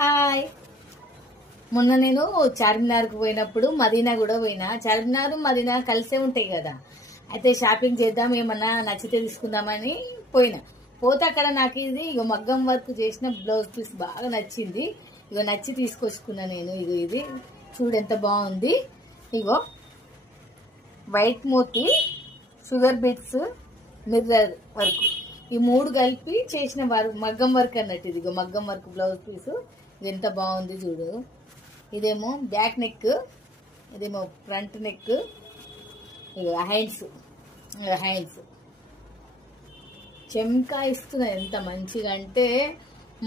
Hi. మొన్న నేను చార్మినార్కి పోయినప్పుడు మదీనా కూడా పోయినా. చార్మినార్ మదీనా కలిసే ఉంటాయి కదా. అయితే షాపింగ్ చేద్దాం, ఏమన్నా నచ్చితే తీసుకుందామని పోయినా. పోతే అక్కడ నాకు ఇది మగ్గం వర్క్ చేసిన బ్లౌజ్ పీస్ బాగా నచ్చింది. నచ్చి తీసుకొచ్చుకున్నా నేను. ఇది చూడు ఎంత బాగుంది. వైట్ మోతి, షుగర్ బీట్స్, మిర్రర్ వర్క్, ఈ మూడు కలిపి చేసిన మగ్గం వర్క్ అన్నట్టు. ఇది మగ్గం వర్క్ బ్లౌజ్ పీసు. ఇది ఎంత బాగుంది చూడు. ఇదేమో బ్యాక్ నెక్, ఇదేమో ఫ్రంట్ నెక్, హ్యాండ్స్ చెంకా ఇస్తున్నాయి. ఎంత మంచిగా అంటే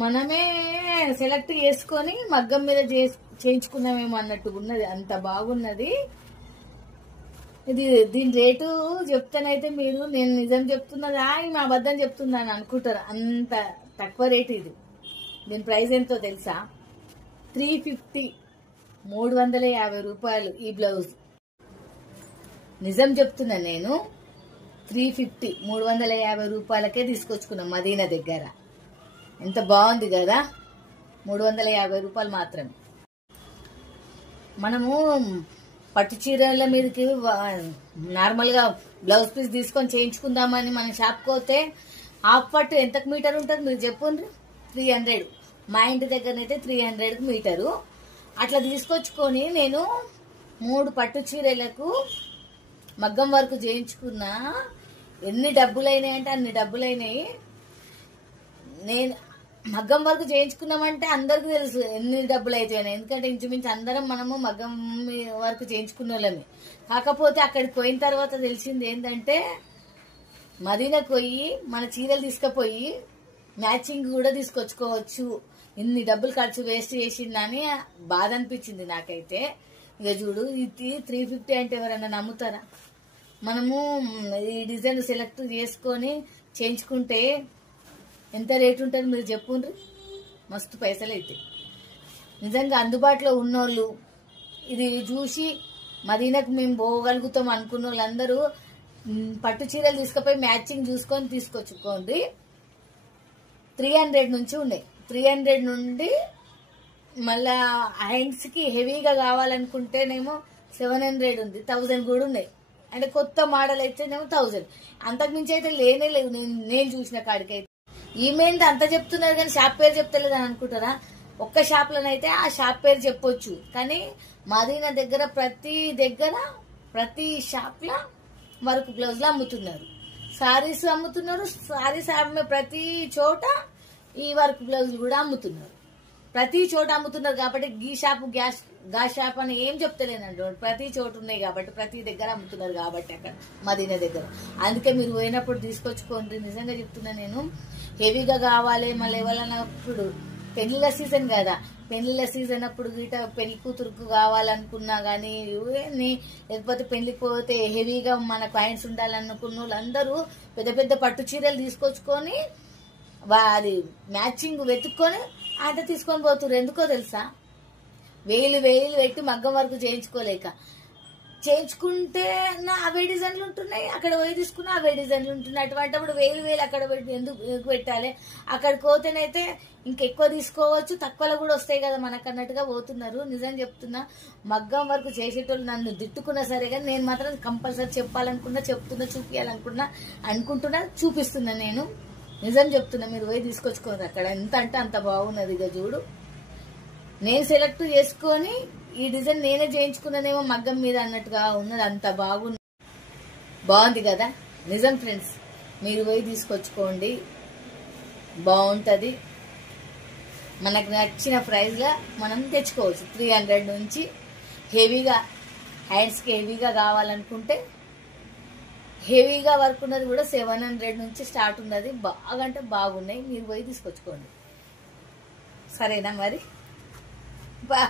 మనమే సెలెక్ట్ చేసుకొని మగ్గం మీద చేయించుకున్నామేమో అన్నట్టుగా ఉన్నది. అంత బాగున్నది. దీని రేటు చెప్తానైతే మీరు నేను నిజం చెప్తున్నదా మా అబద్ధం చెప్తున్నా అని అనుకుంటారు. అంత తక్కువ రేటు ఇది. దీని ప్రైస్ ఎంతో తెలుసా? 350, 350 రూపాయలు ఈ బ్లౌజ్. నిజం చెప్తున్నా నేను. 350, 350 రూపాయలకే తీసుకొచ్చుకున్నాం మదీనా దగ్గర. ఎంత బాగుంది కదా. 350 రూపాయలు మాత్రమే. మనము పట్టు చీరల మీదకి నార్మల్ గా బ్లౌజ్ పీస్ తీసుకొని చేయించుకుందామని మన షాప్కి పోతే హాఫ్ పట్టు ఎంతకు మీటర్ ఉంటుంది మీరు చెప్పండి? 300. మా ఇంటి దగ్గరనైతే 300 మీటరు. అట్లా తీసుకొచ్చుకొని నేను 3 పట్టు చీరలకు మగ్గం వర్క్ చేయించుకున్నా. ఎన్ని డబ్బులైనాయి అంటే అన్ని డబ్బులైనాయి. నేను మగ్గం వర్క్ చేయించుకున్నామంటే అందరికి తెలుసు ఎన్ని డబ్బులు అవుతాయని. ఎందుకంటే ఇంచుమించు అందరం మనము మగ్గం వర్క్ చేయించుకున్న వాళ్ళమే. కాకపోతే అక్కడికి పోయిన తర్వాత తెలిసింది ఏంటంటే మదీనాకు పోయి మన చీరలు తీసుకుపోయి మ్యాచింగ్ కూడా తీసుకొచ్చుకోవచ్చు. ఇన్ని డబ్బులు ఖర్చు వేస్ట్ చేసిందని బాధ అనిపించింది నాకైతే. చూడు, ఇది 350 అంటే ఎవరన్నా నమ్ముతారా? మనము ఈ డిజైన్ సెలెక్ట్ చేసుకొని చేయించుకుంటే ఎంత రేటు ఉంటుంది మీరు చెప్పుండ్రి. మస్తు పైసలు అయితే. నిజంగా అందుబాటులో ఉన్నోళ్ళు ఇది చూసి మదీనాకు మేము పోగలుగుతాం అనుకున్న వాళ్ళందరూ పట్టు చీరలు తీసుకుపోయి మ్యాచింగ్ చూసుకొని తీసుకొచ్చుకోండి. 300 నుంచి ఉన్నాయి. 300 నుండి మళ్ళా హ్యాండ్స్ కి హెవీగా కావాలనుకుంటేనేమో 700 ఉంది, 1000 కూడా ఉన్నాయి. అంటే కొత్త మోడల్ అయితేనేమో 1000. అంతకుమించి అయితే లేనే లేవు నేను చూసిన కాడికైతే. ఈమెంది అంత చెప్తున్నారు కానీ షాప్ పేరు చెప్తలేదు అని అనుకుంటారా? ఒక్క షాప్ లోనైతే ఆ షాప్ పేరు చెప్పొచ్చు. కానీ మదీనా దగ్గర ప్రతి షాప్ లో వర్క్ బ్లౌజ్ లో అమ్ముతున్నారు, సారీస్ అమ్ముతున్నారు. సారీస్ అమ్మే ప్రతి చోట ఈ వర్క్ బ్లౌజ్ కూడా అమ్ముతున్నారు. ప్రతి చోట అమ్ముతున్నారు కాబట్టి గీ షాప్ గా షాప్ అని ఏం చెప్తలేనండి. ప్రతి చోట ఉన్నాయి కాబట్టి ప్రతి దగ్గర అమ్ముతున్నారు కాబట్టి అక్కడ మదీనా దగ్గర. అందుకే మీరు పోయినప్పుడు తీసుకొచ్చుకోండి. నిజంగా చెప్తున్నా నేను. హెవీగా కావాలి మళ్ళీ ఎవరన్నప్పుడు పెళ్లిళ్ళ సీజన్ కదా. పెళ్లిళ్ళ సీజన్ అప్పుడు గిట పెళ్లి కూతురుకు కావాలనుకున్నా గానీ లేకపోతే పెళ్లికి పోతే హెవీగా మన క్లయింట్స్ ఉండాలనుకున్న వాళ్ళందరూ పెద్ద పెద్ద పట్టు చీరలు తీసుకొచ్చుకొని అది మ్యాచింగ్ వెతుక్కొని అంటే తీసుకొని పోతున్నారు. ఎందుకో తెలుసా? వేలు పెట్టి మగ్గం వరకు చేయించుకుంటే అవే డిజైన్లు ఉంటున్నాయి. అక్కడ పోయి తీసుకున్నా అవే డిజైన్లు ఉంటున్నాయి. అటువంటిప్పుడు వేలు అక్కడ ఎందుకు పెట్టాలి? అక్కడికి పోతేనైతే ఇంకెక్కువ తీసుకోవచ్చు, తక్కువలో కూడా వస్తాయి కదా మనకు అన్నట్టుగా పోతున్నారు. నిజం చెప్తున్నా. మగ్గం వరకు చేసేటోళ్ళు నన్ను తిట్టుకున్నా సరే కానీ నేను మాత్రం కంపల్సరీ చూపించాలనుకున్నా చూపిస్తున్నా నేను. నిజం చెప్తున్నా. మీరు పోయి తీసుకొచ్చుకోరు. అక్కడ ఎంత అంటే అంత బాగున్నది. చూడు, నేను సెలెక్ట్ చేసుకొని ఈ డిజైన్ నేనే చేయించుకున్నానేమో మగ్గం మీద అన్నట్టుగా ఉన్నది. అంత బాగుంది కదా. నిజం ఫ్రెండ్స్, మీరు పోయి తీసుకొచ్చుకోండి. బాగుంటది. మనకు నచ్చిన ప్రైస్ గా మనం తెచ్చుకోవచ్చు. 300 నుంచి హెవీగా హ్యాండ్స్ కి హెవీగా కావాలనుకుంటే హెవీగా వర్క్ ఉన్నది కూడా 700 నుంచి స్టార్ట్ ఉన్నది. బాగా అంటే బాగున్నాయి. మీరు పోయి తీసుకొచ్చుకోండి. సరేనా మరి? బా.